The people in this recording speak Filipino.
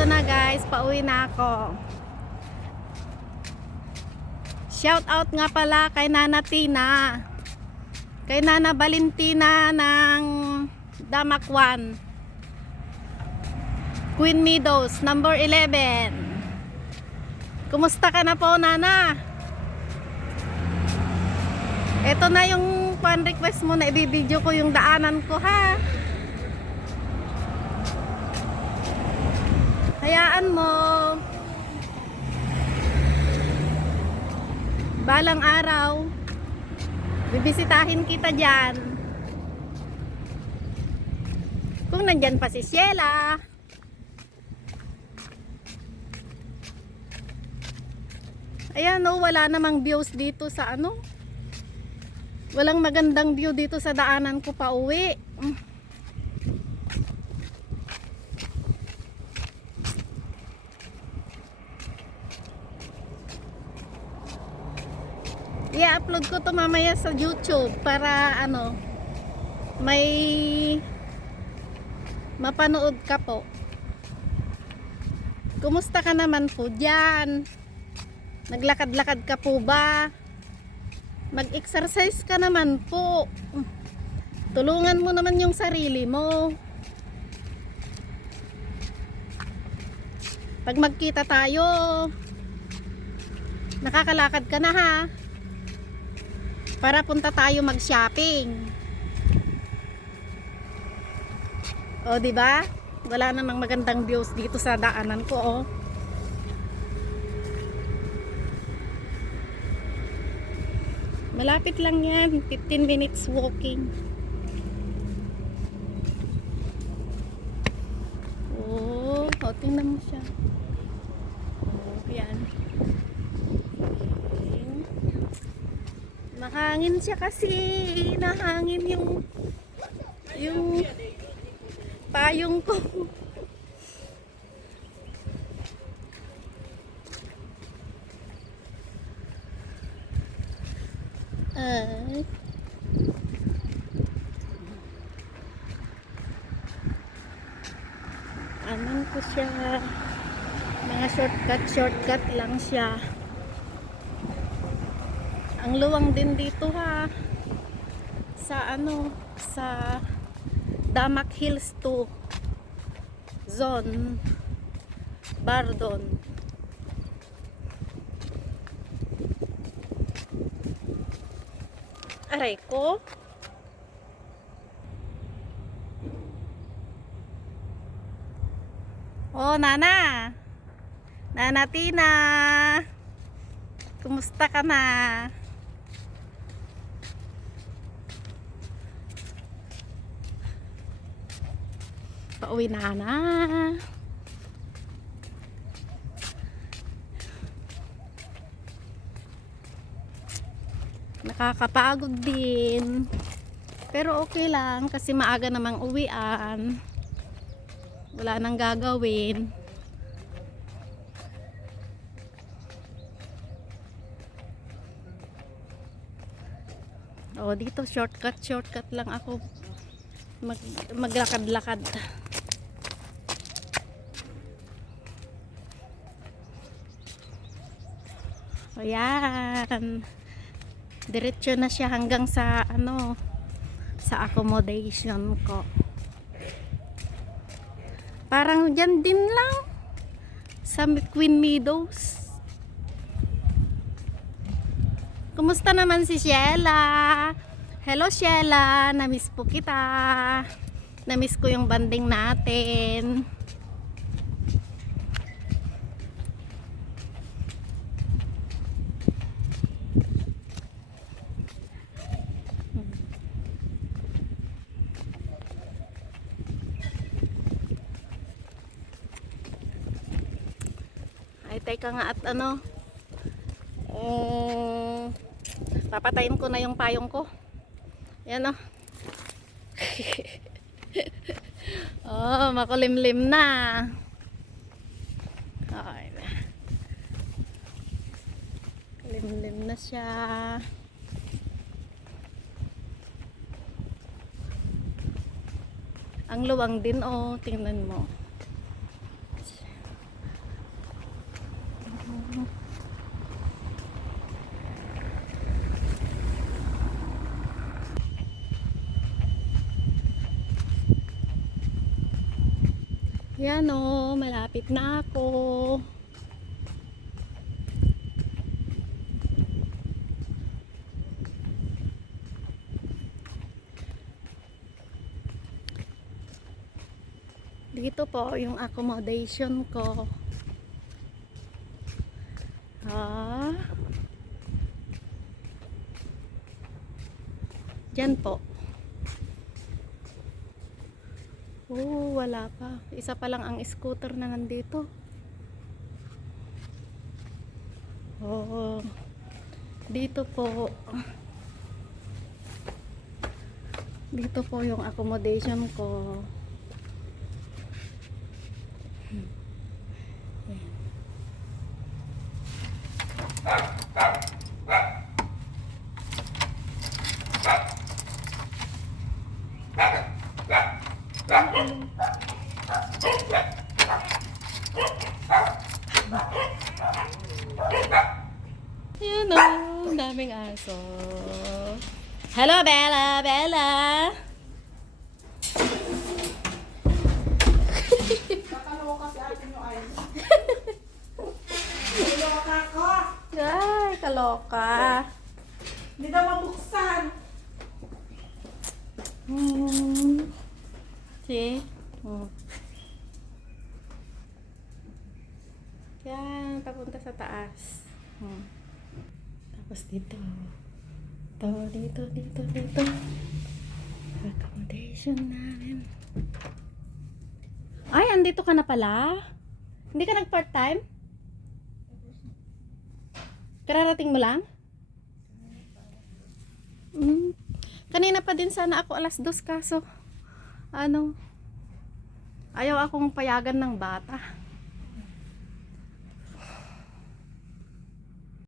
Eto na guys, pauwi na ako. Shout out nga pala kay Nana Tina, kay Nana Valentina ng Damakwan, Queen Meadows, number 11. Kumusta ka na po, Nana? Ito na yung fan request mo na ibibideo ko yung daanan ko, ha? Hayaan mo. Balang araw, bibisitahin kita dyan. Kung nandyan pa si Sheila. Ayan o, wala namang views dito sa ano. Walang magandang view dito sa daanan ko pa uwi. I-upload ko to mamaya sa YouTube para ano, may mapanood ka po. Kumusta ka naman po dyan? Naglakad-lakad ka po ba? Mag-exercise ka naman po. Tulungan mo naman yung sarili mo. Pag magkita tayo, nakakalakad ka na, ha? Para punta tayo mag-shopping. O, di ba? Wala namang magandang views dito sa daanan ko, oh. Malapit lang yan, 15 minutes walking. Oh, tingnan mo siya. Oh, yan. Mahangin siya kasi, nahangin yung payong ko. Anan ko siya, mga shortcut lang siya. Ang luwang din dito, ha, sa ano, sa Damak Hills 2 Zone Bardon. Aray ko. Oh, Nana Tina, kumusta ka na? Pauwi na. Nakakapagod din, pero okay lang kasi maaga namang uwian. Wala nang gagawin. Oh, dito shortcut lang ako maglakad-lakad. Ayan, diretso na siya hanggang sa ano, sa accommodation ko. Parang dyan din lang sa Queen Meadows. Kumusta naman si Sheila? Hello Sheila, namiss po kita. Namiss ko yung banding natin. Ay, teka nga at ano, papatayin ko na yung payong ko. Yan, oh. Oh, makulimlim na. Okay na. Limlim na siya. Ang luwang din, oh, tingnan mo. Yan o, malapit na ako. Dito po yung accommodation ko. Ah. Diyan po. Oh, wala pa. Isa pa lang ang scooter na nandito. Oh. Dito po. Dito po yung accommodation ko. Yan o, daming aso. Hello, Bella! Bella! Nakaloka si ate nyo ay. Nakaloka ko. Ay, kaloka. Hindi daw mabuksan. See? Yan, papunta sa taas. Tapos dito. Dito. Accommodation namin. Ay, andito ka na pala? Hindi ka nag-part-time? Kararating mo lang? Kanina pa din sana ako 2:00 kaso ayaw akong payagan ng bata.